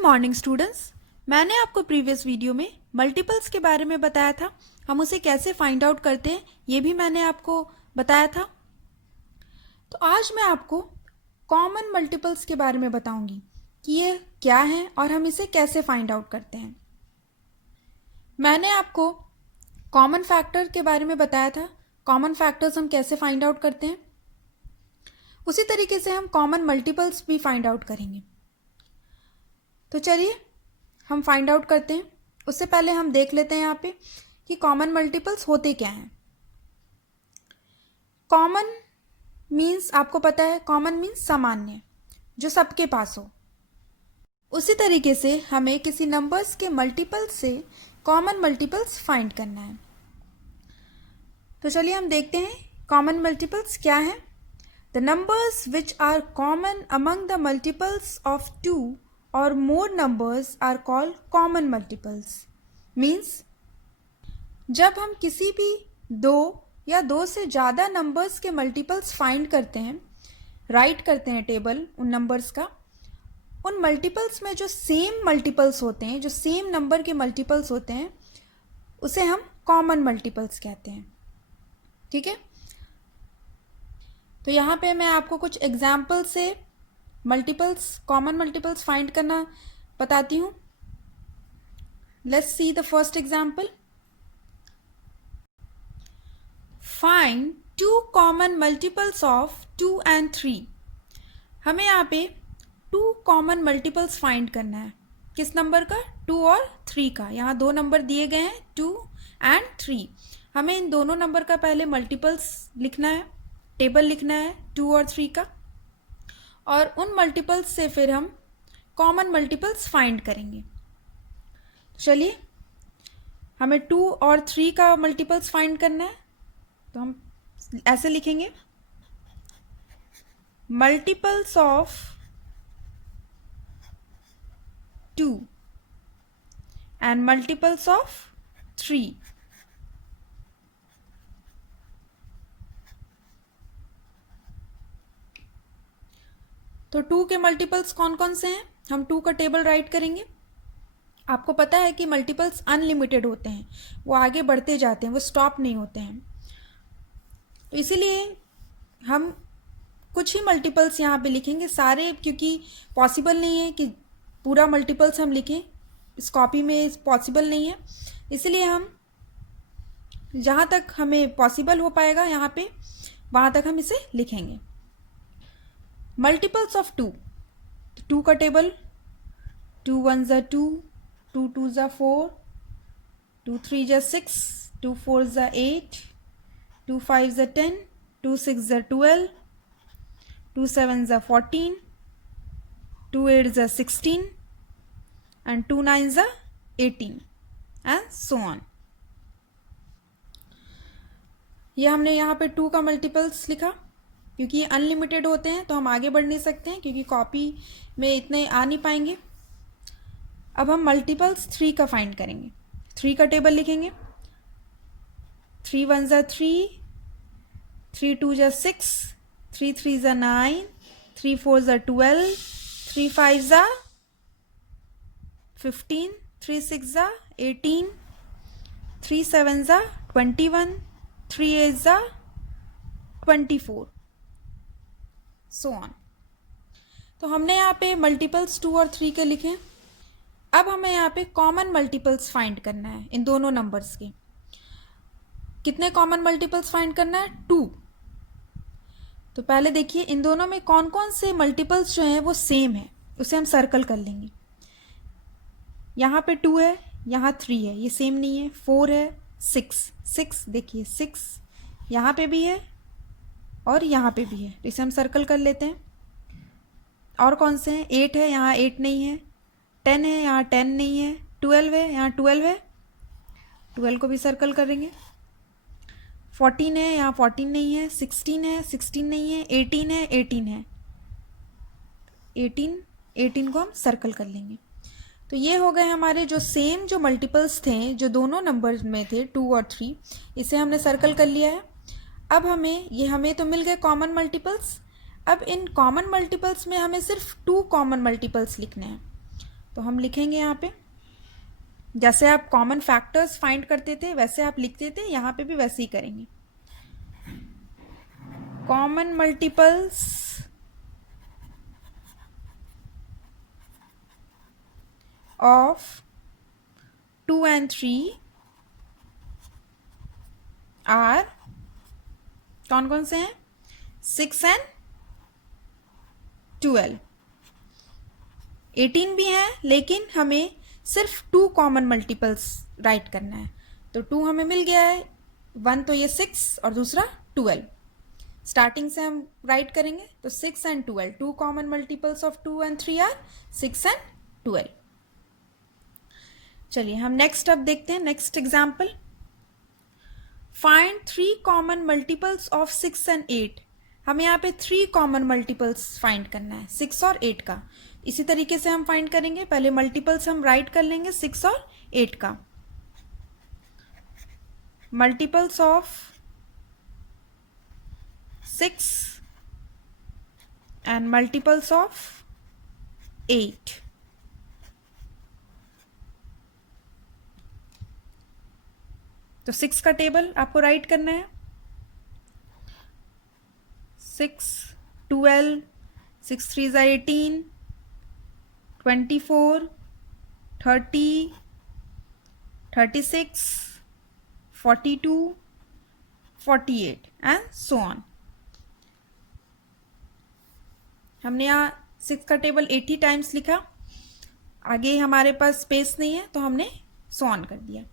Good morning students. मैंने आपको previous video में मल्टीपल्स के बारे में बताया था। हम उसे कैसे फाइंड आउट करते हैं ये भी मैंने आपको बताया था। तो आज मैं आपको कॉमन मल्टीपल्स के बारे में बताऊंगी कि ये क्या है और हम इसे कैसे फाइंड आउट करते हैं। मैंने आपको कॉमन फैक्टर के बारे में बताया था, कॉमन फैक्टर्स हम कैसे फाइंड आउट करते हैं। उसी तरीके से हम कॉमन मल्टीपल्स भी फाइंड आउट करेंगे। तो चलिए हम फाइंड आउट करते हैं। उससे पहले हम देख लेते हैं यहाँ पे कि कॉमन मल्टीपल्स होते क्या हैं। कॉमन मीन्स आपको पता है, कॉमन मीन्स सामान्य, जो सबके पास हो। उसी तरीके से हमें किसी नंबर्स के मल्टीपल्स से कॉमन मल्टीपल्स फाइंड करना है। तो चलिए हम देखते हैं कॉमन मल्टीपल्स क्या है। The numbers which are common among the multiples of 2 or more numbers are called common multiples. Means जब हम किसी भी दो या दो से ज़्यादा नंबर्स के मल्टीपल्स फाइंड करते हैं, राइट करते हैं टेबल उन नंबर्स का, उन मल्टीपल्स में जो सेम मल्टीपल्स होते हैं, जो सेम नंबर के मल्टीपल्स होते हैं, उसे हम कॉमन मल्टीपल्स कहते हैं। ठीक है, तो यहाँ पे मैं आपको कुछ एग्जाम्पल से मल्टीपल्स, कॉमन मल्टीपल्स फाइंड करना बताती हूँ। Let's see the first example. Find 2 common multiples of 2 and 3। हमें यहाँ पे 2 कॉमन मल्टीपल्स फाइंड करना है। किस नंबर का? 2 और 3 का। यहाँ दो नंबर दिए गए हैं, 2 and 3। हमें इन दोनों नंबर का पहले मल्टीपल्स लिखना है, टेबल लिखना है 2 और 3 का, और उन मल्टीपल्स से फिर हम कॉमन मल्टीपल्स फाइंड करेंगे। चलिए, हमें 2 और 3 का मल्टीपल्स फाइंड करना है, तो हम ऐसे लिखेंगे, multiples of 2 and multiples of 3। तो 2 के मल्टीपल्स कौन कौन से हैं? हम 2 का टेबल राइट करेंगे। आपको पता है कि मल्टीपल्स अनलिमिटेड होते हैं, वो आगे बढ़ते जाते हैं, वो स्टॉप नहीं होते हैं। तो इसीलिए हम कुछ ही मल्टीपल्स यहाँ पे लिखेंगे, सारे, क्योंकि पॉसिबल नहीं है कि पूरा मल्टीपल्स हम लिखें, इस कॉपी में पॉसिबल नहीं है। इसलिए हम जहाँ तक हमें पॉसिबल हो पाएगा यहाँ पे, वहाँ तक हम इसे लिखेंगे। मल्टीपल्स ऑफ 2, 2 का टेबल, 2 1 ज़ा 2, 2 2 ज़ा 4, 2 3 ज़ा 6, 2 4 ज़ा 8, 2 5 ज़ा 10, 2 6 ज़ा 12, 2 7 ज़ा 14, 2 8 ज़ा 16 and 2 9 ज़ा 18 and so on। ये हमने यहाँ पे 2 का मल्टीपल्स लिखा, क्योंकि ये अनलिमिटेड होते हैं तो हम आगे बढ़ नहीं सकते हैं, क्योंकि कॉपी में इतने आ नहीं पाएंगे। अब हम मल्टीपल्स 3 का फाइंड करेंगे। 3 का टेबल लिखेंगे, 3 1 ज़ा 3, 3 2 ज़ा 6, 3 3 ज़ा 9, 3 4 ज़ा 12, 3 5 ज़ा 15, 3 6 ज़ा 18, 3 7 ज़ा 21, 3 8 ज़ा 24, सो ऑन। तो हमने यहाँ पे मल्टीपल्स 2 और 3 के लिखे। अब हमें यहाँ पे कॉमन मल्टीपल्स फाइंड करना है इन दोनों नंबर्स के। कितने कॉमन मल्टीपल्स फाइंड करना है? 2। तो पहले देखिए इन दोनों में कौन कौन से मल्टीपल्स जो हैं वो सेम है, उसे हम सर्कल कर लेंगे। यहाँ पे 2 है, यहाँ 3 है, ये सेम नहीं है। 4 है, 6 देखिए 6 यहाँ पे भी है और यहाँ पे भी है, तो इसे हम सर्कल कर लेते हैं। और कौन से हैं? 8 है, यहाँ 8 नहीं है। 10 है, यहाँ 10 नहीं है। 12 है, यहाँ 12 है, 12 को भी सर्कल करेंगे। 14 है, यहाँ 14 नहीं है। 16 है, 16 नहीं है। 18 है, 18 है, 18 को हम सर्कल कर लेंगे। तो ये हो गए हमारे जो सेम जो मल्टीपल्स थे, जो दोनों नंबर में थे 2 और 3, इसे हमने सर्कल कर लिया है। अब हमें तो मिल गए कॉमन मल्टीपल्स। अब इन कॉमन मल्टीपल्स में हमें सिर्फ 2 कॉमन मल्टीपल्स लिखने हैं। तो हम लिखेंगे यहाँ पे, जैसे आप कॉमन फैक्टर्स फाइंड करते थे वैसे आप लिखते थे, यहाँ पे भी वैसे ही करेंगे। Common multiples of 2 and 3 are, कौन कौन से हैं? 6 and 12। 18 भी हैं, लेकिन हमें सिर्फ 2 कॉमन मल्टीपल्स राइट करना है। तो 2 हमें मिल गया है, 1 तो ये 6 और दूसरा 12। स्टार्टिंग से हम राइट करेंगे, तो 6 and 12, 2 common multiples of 2 and 3 are 6 and 12। चलिए हम नेक्स्ट अब देखते हैं, next example. Find 3 common multiples of 6 and 8। हमें यहाँ पे 3 कॉमन मल्टीपल्स फाइंड करना है 6 और 8 का। इसी तरीके से हम फाइंड करेंगे, पहले मल्टीपल्स हम राइट कर लेंगे 6 और 8 का। Multiples of 6 and multiples of 8। तो 6 का टेबल आपको राइट करना है। 6, 12, 6 3 18, 24, 30, 36, 42, 48 एंड सो ऑन। हमने यहाँ 6 का टेबल 80 टाइम्स लिखा, आगे हमारे पास स्पेस नहीं है तो हमने सो ऑन कर दिया।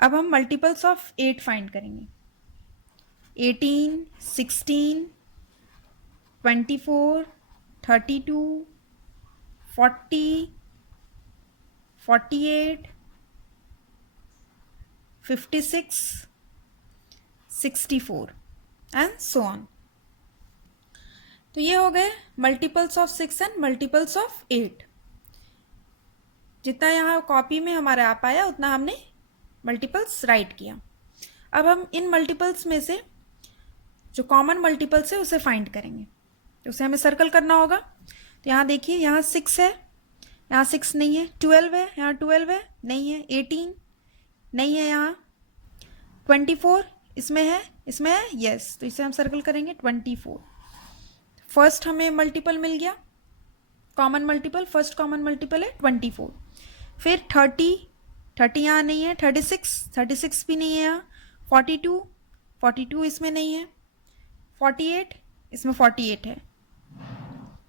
अब हम मल्टीपल्स ऑफ 8 फाइंड करेंगे। 18, 16, 24, 32, 40, 48, 56, 64 एंड सो ऑन। तो ये हो गए multiples of 6 and multiples of 8। जितना यहाँ कॉपी में हमारा आ पाया उतना हमने मल्टीपल्स राइट किया। अब हम इन मल्टीपल्स में से जो कॉमन मल्टीपल्स है उसे फाइंड करेंगे, तो उसे हमें सर्कल करना होगा। तो यहाँ देखिए, यहाँ 6 है, यहाँ 6 नहीं है। 12 है, यहाँ 12 है, नहीं है। 18 नहीं है, यहाँ 24 इसमें है, इसमें है, यस। तो इसे हम सर्कल करेंगे 24। फर्स्ट हमें मल्टीपल मिल गया, common multiple, first common multiple है 24। फिर 30 यहाँ नहीं है। 36 भी नहीं है यहाँ। 42 इसमें नहीं है। 48 इसमें 48 है,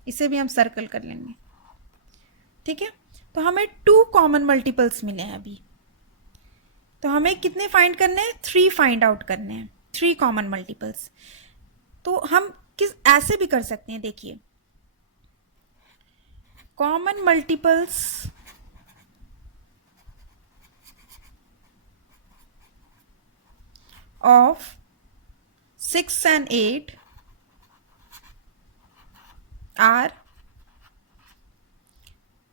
इसे भी हम सर्कल कर लेंगे। ठीक है, तो हमें 2 कॉमन मल्टीपल्स मिले हैं अभी। तो हमें कितने फाइंड करने हैं? 3 फाइंड आउट करने हैं, 3 कॉमन मल्टीपल्स। तो हम ऐसे भी कर सकते हैं, देखिए, common multiples of 6 and 8 are,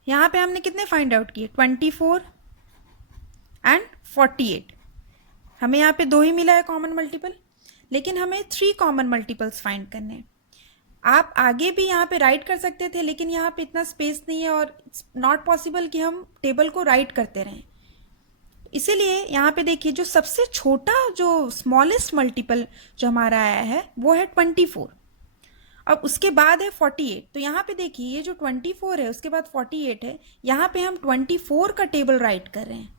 यहाँ पे हमने कितने फाइंड आउट किए? 24 एंड 48। हमें यहाँ पे 2 ही मिला है कॉमन मल्टीपल, लेकिन हमें 3 कॉमन मल्टीपल्स फाइंड करने हैं। आप आगे भी यहाँ पे राइट कर सकते थे, लेकिन यहाँ पे इतना स्पेस नहीं है और इट्स नॉट पॉसिबल कि हम टेबल को राइट करते रहें। इसीलिए यहाँ पे देखिए, जो सबसे छोटा, जो स्मॉलेस्ट मल्टीपल जो हमारा आया है वो है 24। अब उसके बाद है 48। तो यहाँ पे देखिए, ये जो 24 है उसके बाद 48 है, यहाँ पे हम 24 का टेबल राइट कर रहे हैं।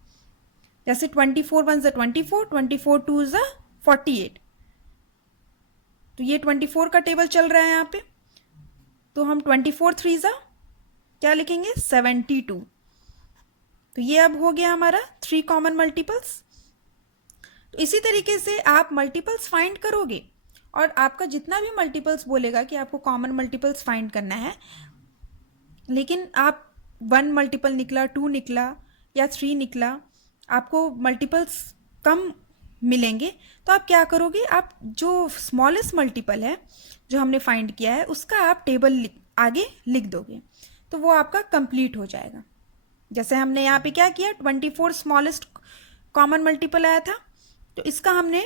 जैसे 24 1 ज़ा 24, 24 2 ज़ा 48। तो ये 24 का टेबल चल रहा है यहाँ पे। तो हम 24 3 ज़ा क्या लिखेंगे? 72। तो ये अब हो गया हमारा 3 कॉमन मल्टीपल्स। तो इसी तरीके से आप मल्टीपल्स फाइंड करोगे, और आपका जितना भी मल्टीपल्स बोलेगा कि आपको कॉमन मल्टीपल्स फाइंड करना है, लेकिन आप 1 मल्टीपल निकला, 2 निकला या 3 निकला, आपको मल्टीपल्स कम मिलेंगे, तो आप क्या करोगे? आप जो स्मॉलेस्ट मल्टीपल है जो हमने फाइंड किया है उसका आप टेबल आगे लिख दोगे, तो वो आपका कंप्लीट हो जाएगा। जैसे हमने यहाँ पे क्या किया, 24 स्मॉलेस्ट कॉमन मल्टीपल आया था, तो इसका हमने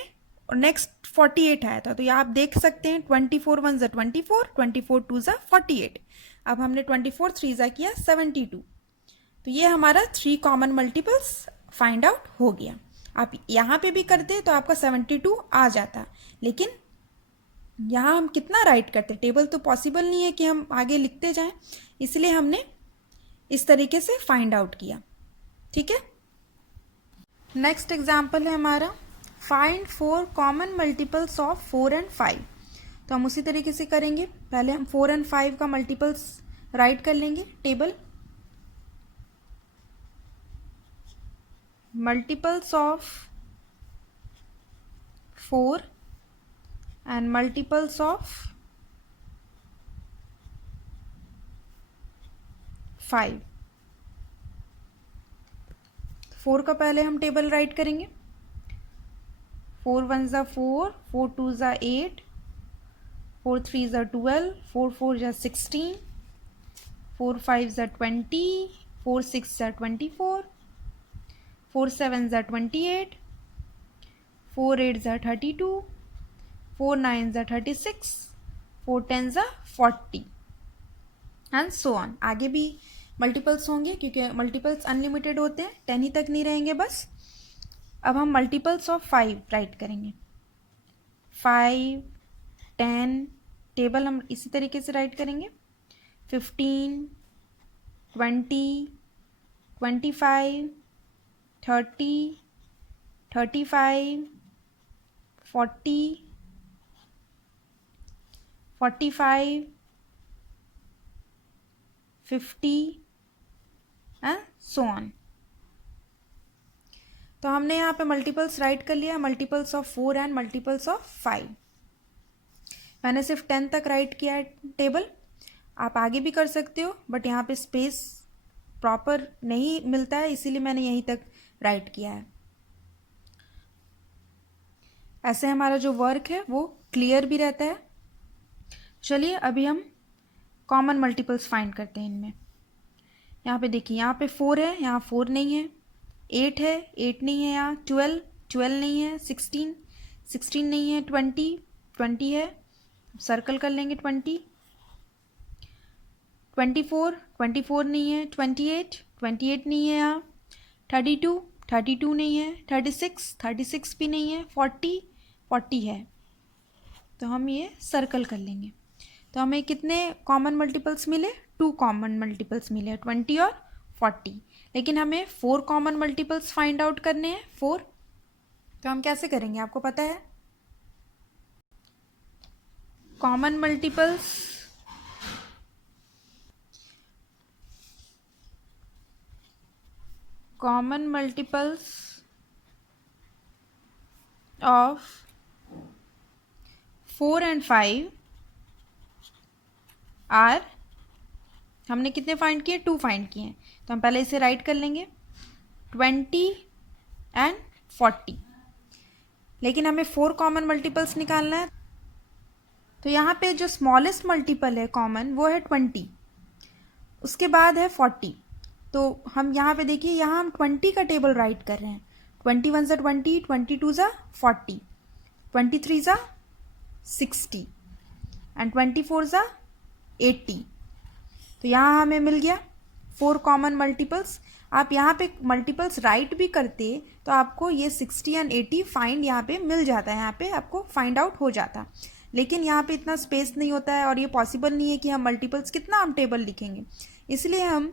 नेक्स्ट 48 आया था। तो ये आप देख सकते हैं, 24 1 ज़ा 24, 24 2 ज़ा 48। अब हमने 24 3 ज़ा किया 72, तो ये हमारा 3 कॉमन मल्टीपल्स फाइंड आउट हो गया। आप यहाँ पे भी करते तो आपका 72 आ जाता, लेकिन यहाँ हम कितना राइट करते, टेबल तो पॉसिबल नहीं है कि हम आगे लिखते जाएं, इसलिए हमने इस तरीके से फाइंड आउट किया। ठीक है, नेक्स्ट एग्जाम्पल है हमारा find 4 common multiples of 4 and 5। तो हम उसी तरीके से करेंगे, पहले हम 4 एंड 5 का मल्टीपल्स राइट कर लेंगे। Table multiples of 4 and multiples of 5। 4 का पहले हम टेबल राइट करेंगे। 4 1 ज़ा 4, 4 2 ज़ा 8, 4 3 ज़ा 12, 4 4 ज़ा 16, 4 5 ज़ा 20, 4 6 ज़ा 24, 4 7 ज़ा 28, 4 8 ज़ा 32, 4 9 ज़ा 36, 4 10 ज़ा 40 एंड सो ऑन। आगे भी मल्टीपल्स होंगे क्योंकि मल्टीपल्स अनलिमिटेड होते हैं, 10 ही तक नहीं रहेंगे बस। अब हम मल्टीपल्स ऑफ 5 राइट करेंगे। 5 10, टेबल हम इसी तरीके से राइट करेंगे। 15 20 25 30 35 40 45 50 एंड सो ऑन। तो हमने यहाँ पे मल्टीपल्स राइट कर लिया, multiples of 4 and multiples of 5। मैंने सिर्फ 10 तक राइट किया है टेबल, आप आगे भी कर सकते हो, बट यहाँ पे स्पेस प्रॉपर नहीं मिलता है, इसीलिए मैंने यहीं तक राइट किया है। ऐसे हमारा जो वर्क है वो क्लियर भी रहता है। चलिए अभी हम कॉमन मल्टीपल्स फाइंड करते हैं इनमें। यहाँ पे देखिए, यहाँ पे 4 है, यहाँ 4 नहीं है। 8 है, 8 नहीं है। यहाँ 12 नहीं है। 16 नहीं है। 20 है, सर्कल कर लेंगे 20। 24 नहीं है। 28 नहीं है। यहाँ 32 नहीं है। 36 भी नहीं है। 40 है, तो हम ये सर्कल कर लेंगे। तो हमें कितने कॉमन मल्टीपल्स मिले? 2 कॉमन मल्टीपल्स मिले, 20 और 40। लेकिन हमें 4 कॉमन मल्टीपल्स फाइंड आउट करने हैं, 4। तो हम कैसे करेंगे, आपको पता है? Common multiples of 4 and 5 are, हमने कितने फाइंड किए? 2 फाइंड किए हैं, तो हम पहले इसे राइट कर लेंगे, 20 एंड 40। लेकिन हमें 4 कॉमन मल्टीपल्स निकालना है, तो यहाँ पे जो स्मॉलेस्ट मल्टीपल है कॉमन वो है 20, उसके बाद है 40। तो हम यहाँ पे देखिए, यहाँ हम 20 का टेबल राइट कर रहे हैं। 21 ज़ा 20, 22 ज़ा 40, 23 ज़ा 60 एंड 24 ज़ा 80। तो यहाँ हमें मिल गया 4 कॉमन मल्टीपल्स। आप यहाँ पे मल्टीपल्स राइट भी करते तो आपको ये 60 एंड 80 फाइंड यहाँ पे मिल जाता है, यहाँ पे आपको फाइंड आउट हो जाता। लेकिन यहाँ पे इतना स्पेस नहीं होता है और ये पॉसिबल नहीं है कि हम मल्टीपल्स कितना हम टेबल लिखेंगे, इसलिए हम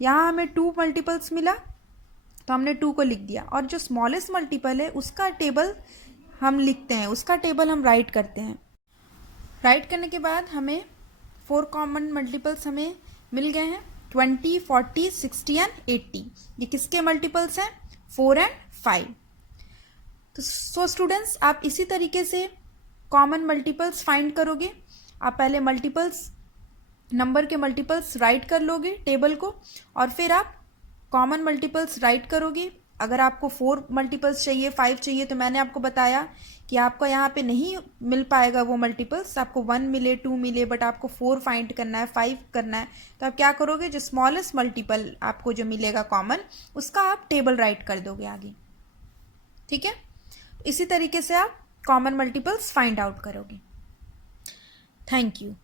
यहाँ हमें 2 मल्टीपल्स मिला तो हमने 2 को लिख दिया, और जो स्मॉलेस्ट मल्टीपल है उसका टेबल हम लिखते हैं, उसका टेबल हम राइट करते हैं। राइट करने के बाद हमें 4 कॉमन मल्टीपल्स हमें मिल गए हैं, 20, 40, 60 एंड 80। ये किसके मल्टीपल्स हैं? 4 एंड 5। तो सो स्टूडेंट्स, आप इसी तरीके से कॉमन मल्टीपल्स फाइंड करोगे। आप पहले मल्टीपल्स, नंबर के मल्टीपल्स राइट कर लोगे टेबल को, और फिर आप कॉमन मल्टीपल्स राइट करोगे। अगर आपको 4 मल्टीपल्स चाहिए, 5 चाहिए, तो मैंने आपको बताया कि आपको यहाँ पे नहीं मिल पाएगा वो मल्टीपल्स, आपको 1 मिले, 2 मिले, बट आपको 4 फाइंड करना है, 5 करना है। तो आप क्या करोगे, जो स्मॉलेस्ट मल्टीपल आपको जो मिलेगा कॉमन, उसका आप टेबल राइट कर दोगे आगे। ठीक है, इसी तरीके से आप कॉमन मल्टीपल्स फाइंड आउट करोगे। Thank you.